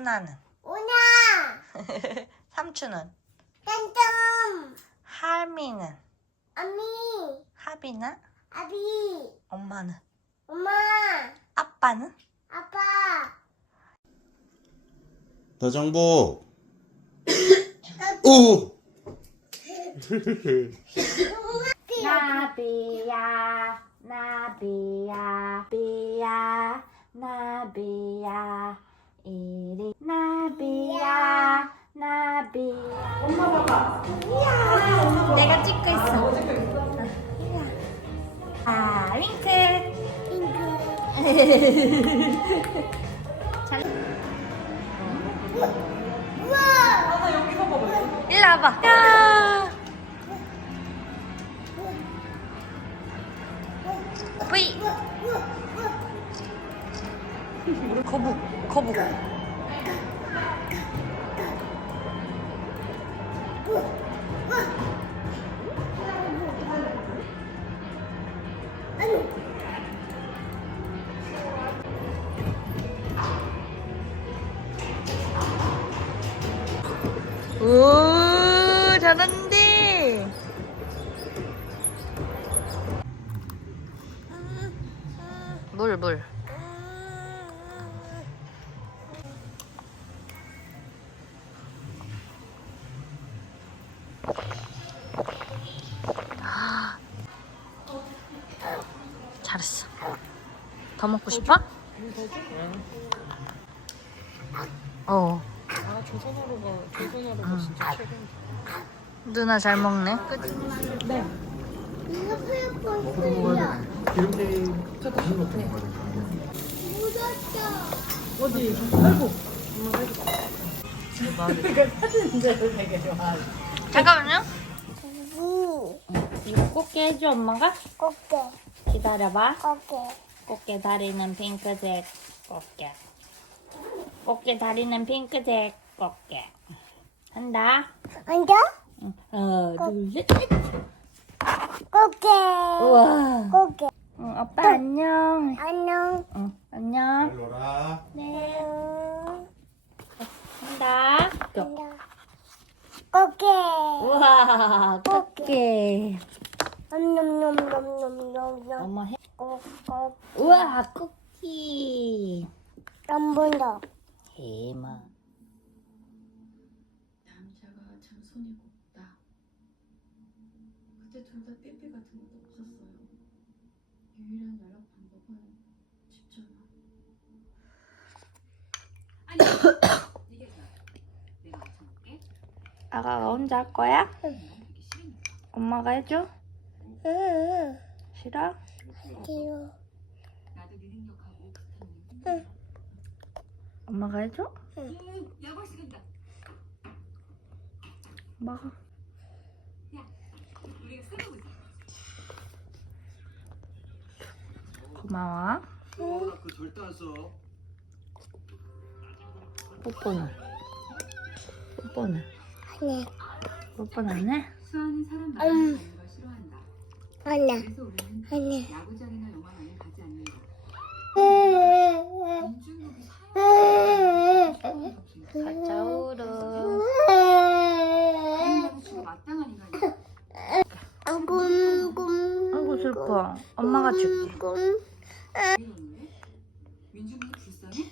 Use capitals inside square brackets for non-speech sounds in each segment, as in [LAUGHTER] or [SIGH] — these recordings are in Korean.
누나는? 오냐 삼촌은? 짠짠 [LAUGHS] 할미는? 아미 하비는? 아비 엄마는? 엄마 아빠는? 아빠 더정복 오 나비야 나비야 비야 나비야 이리 나비야. 나비야 엄마 봐봐. 내가 찍고 있어. 아 윙크. 잘. 일로 와봐. 야. 브이. 거북 거북 오 잘하는 더 먹고 싶어? 어. 아 조선어로가 조선어로가 진짜 최고인데. 누나 잘 먹네. 그치? 이거 풀고 풀려 묻었어 어디? 아이고. 잠깐만요. 우 이거 꽃게 해줘 엄마가? 꽃게 기다려봐. 꽃게 꽃게 다리는 핑크색 꽃게. 꽃게 다리는 핑크색 꽃게. 한다. 앉아 응. 하나, 둘, 셋. 꽃게 우와. 꽃게 응, 아빠 안녕. 안녕 응, 안녕. 놀아 네. 음, 한다. 또. 꽃게 우와, 꽃게. 엄마 해. 꼭꼭 우와, 쿠키. 한번 더. 대마. 남자가 참 손이 곱다. 그때 둘 다 삐삐 같은 것도 없었어요. 유일한 연락 방법은 집 전화. [COUGHS] 아가가 혼자 할 거야? 엄마가 해줘? 응, 싫어? 귀여워. 엄마가 해줘? 먹어. 고마워. 그 절대 안 써. 뽀뽀는? 뽀뽀는? 아니, 뽀뽀는 안 해? 수 그래서 우리는. 야구장이나 영화관에 가지 않는다. 민중국이 우르. 응. 사용하고 마땅한 인간이다. 꿈꿈. 아이고, 슬퍼. 엄마가 줄게. 꿈. 이러는데? 민중국이 불쌍해?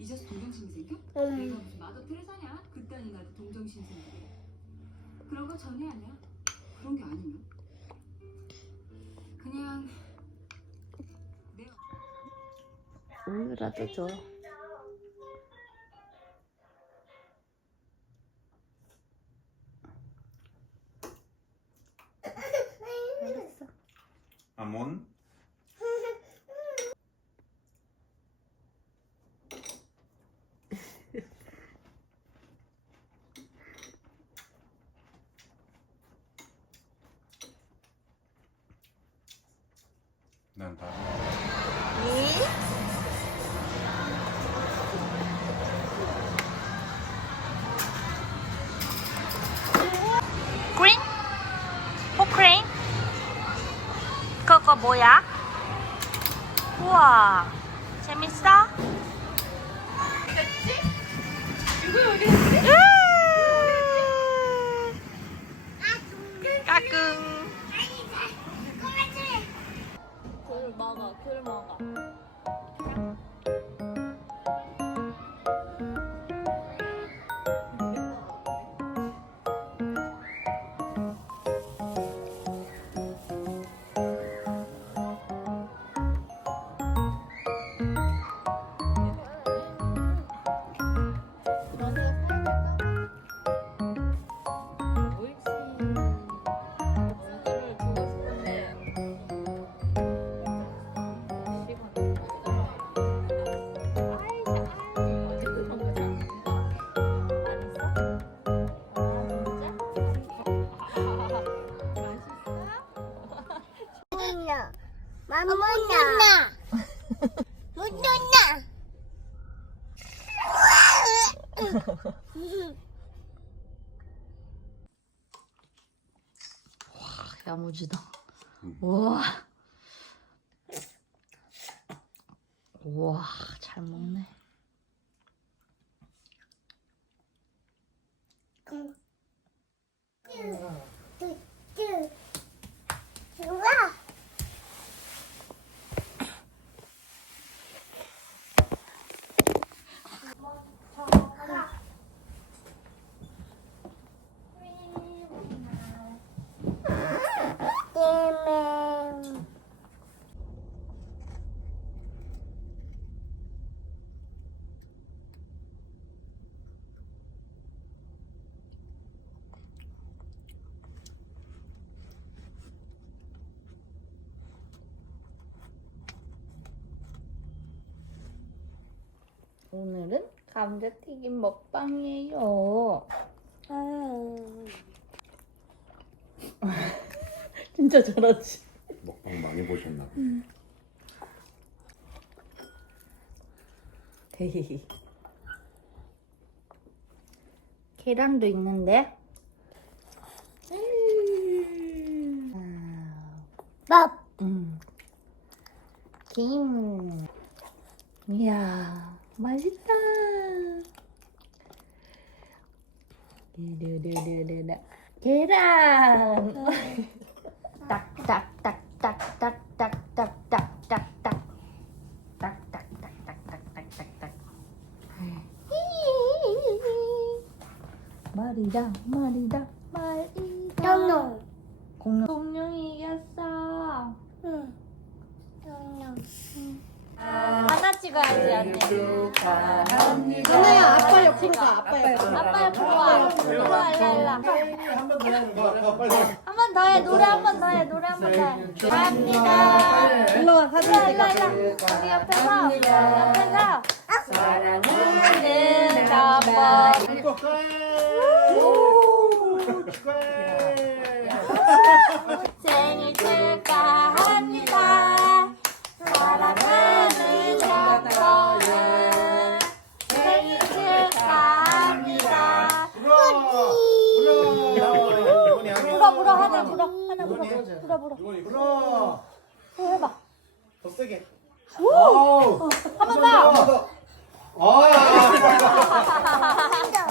이제서 동정심 생겨? 음. 내가 무슨 마더 테레사냐? 그딴이 나도 동정심 생기게. 그런 거 전혀 아니야. 그런 게 아니면. 그냥 우유라도 줘. 뭐야? 우와 재밌어? 됐지? 누구 여기? 묻었나? 묻었나? [LAUGHS] 야무지다. 우와. 우와, 잘 먹네. 우와. 때문에 오늘은 감자튀김 먹방이에요. [LAUGHS] 진짜 잘하지. 먹방 많이 보셨나 봐. [LAUGHS] 계란도 있는데. 밥 음. 김. 이야, 맛있다. 르르르르르. 계란. 딱딱딱딱딱딱딱딱딱. 딱 딱딱딱딱딱딱딱. 말이다, 말이다, 말이다. 동동 공룡. 공룡이 이겼어. 응 동동 하나 찍어야지 언니. 하나야 아빠 옆으로 가 아빠 옆으로 아빠 옆으로 와. 일로 와, 일로 와, 일로 와. 한번 더 해야 돼. 빨리. 한 번 더 해. 노래 한 번 더 해. 노래 한 번 더 해. 감사합니다. 일로 와 사진 일로 일로 일로. 여기 옆에서 옆에서 사랑하는 아빠. 생일 세게. 오! 한번 더. 한 번 더. 아!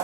[LAUGHS]